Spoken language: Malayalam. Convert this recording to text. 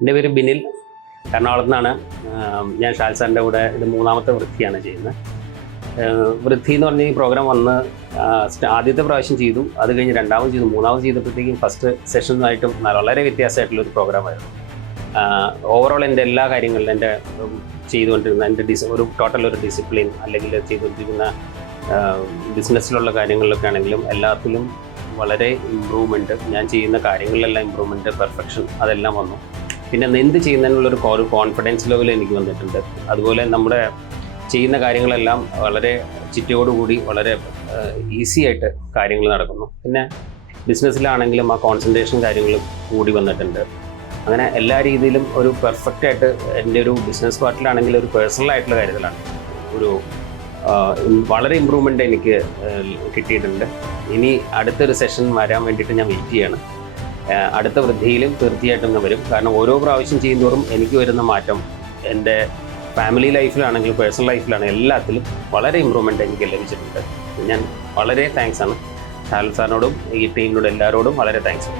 എൻ്റെ പേര് ബിനിൽ, എറണാകുളത്ത് നിന്നാണ്. ഞാൻ ഷാൽ സാറിൻ്റെ കൂടെ ഇത് 3ാമത്തെ വൃത്തിയാണ് ചെയ്യുന്നത്. വൃത്തി എന്ന് പറഞ്ഞ ഈ പ്രോഗ്രാം വന്ന് ആദ്യത്തെ പ്രാവശ്യം ചെയ്തു, അത് കഴിഞ്ഞ് 2ാമത് ചെയ്തു, 3ാമത് ചെയ്തപ്പോഴത്തേക്കും ഫസ്റ്റ് സെഷനുമായിട്ടും വളരെ വ്യത്യാസമായിട്ടുള്ളൊരു പ്രോഗ്രാമായിരുന്നു. ഓവറോൾ എൻ്റെ എല്ലാ കാര്യങ്ങളിലും എൻ്റെ ചെയ്തുകൊണ്ടിരുന്ന എൻ്റെ ഒരു ടോട്ടൽ ഒരു ഡിസിപ്ലിൻ അല്ലെങ്കിൽ ചെയ്തുകൊണ്ടിരിക്കുന്ന ബിസിനസ്സിലുള്ള കാര്യങ്ങളിലൊക്കെ ആണെങ്കിലും എല്ലാത്തിലും വളരെ ഇമ്പ്രൂവ്മെൻറ്റ്, ഞാൻ ചെയ്യുന്ന കാര്യങ്ങളിലെല്ലാം ഇമ്പ്രൂവ്മെൻറ്റ്, പെർഫെക്ഷൻ അതെല്ലാം വന്നു. പിന്നെ എന്ത് ചെയ്യുന്നതിനുള്ളൊരു കോൺഫിഡൻസ് ലെവൽ എനിക്ക് വന്നിട്ടുണ്ട്. അതുപോലെ നമ്മുടെ ചെയ്യുന്ന കാര്യങ്ങളെല്ലാം വളരെ ചിട്ടയോടുകൂടി വളരെ ഈസി ആയിട്ട് കാര്യങ്ങൾ നടക്കുന്നു. പിന്നെ ബിസിനസ്സിലാണെങ്കിലും ആ കോൺസെൻട്രേഷൻ കാര്യങ്ങൾ കൂടി വന്നിട്ടുണ്ട്. അങ്ങനെ എല്ലാ രീതിയിലും ഒരു പെർഫെക്റ്റായിട്ട് എൻ്റെ ഒരു ബിസിനസ് പാർട്ടിലാണെങ്കിൽ ഒരു പേഴ്സണൽ ആയിട്ടുള്ള കാര്യത്തിലാണ് ഒരു വളരെ ഇമ്പ്രൂവ്മെൻ്റ് എനിക്ക് കിട്ടിയിട്ടുണ്ട്. ഇനി അടുത്തൊരു സെഷൻ വരാൻ വേണ്ടിയിട്ട് ഞാൻ വെയിറ്റ് ചെയ്യാണ്. അടുത്ത വൃദ്ധിയിലും തീർച്ചയായിട്ടും ഞാൻ വരും. കാരണം ഓരോ പ്രാവശ്യം ചെയ്യുന്നതോറും എനിക്ക് വരുന്ന മാറ്റം എൻ്റെ ഫാമിലി ലൈഫിലാണെങ്കിലും പേഴ്സണൽ ലൈഫിലാണെങ്കിലും എല്ലാത്തിലും വളരെ ഇമ്പ്രൂവ്മെൻ്റ് എനിക്ക് ലഭിച്ചിട്ടുണ്ട്. ഞാൻ വളരെ താങ്ക്സ് ആണ് ഷാൽ സാറിനോടും ഈ ടീമിനോടും എല്ലാവരോടും വളരെ താങ്ക്സ്.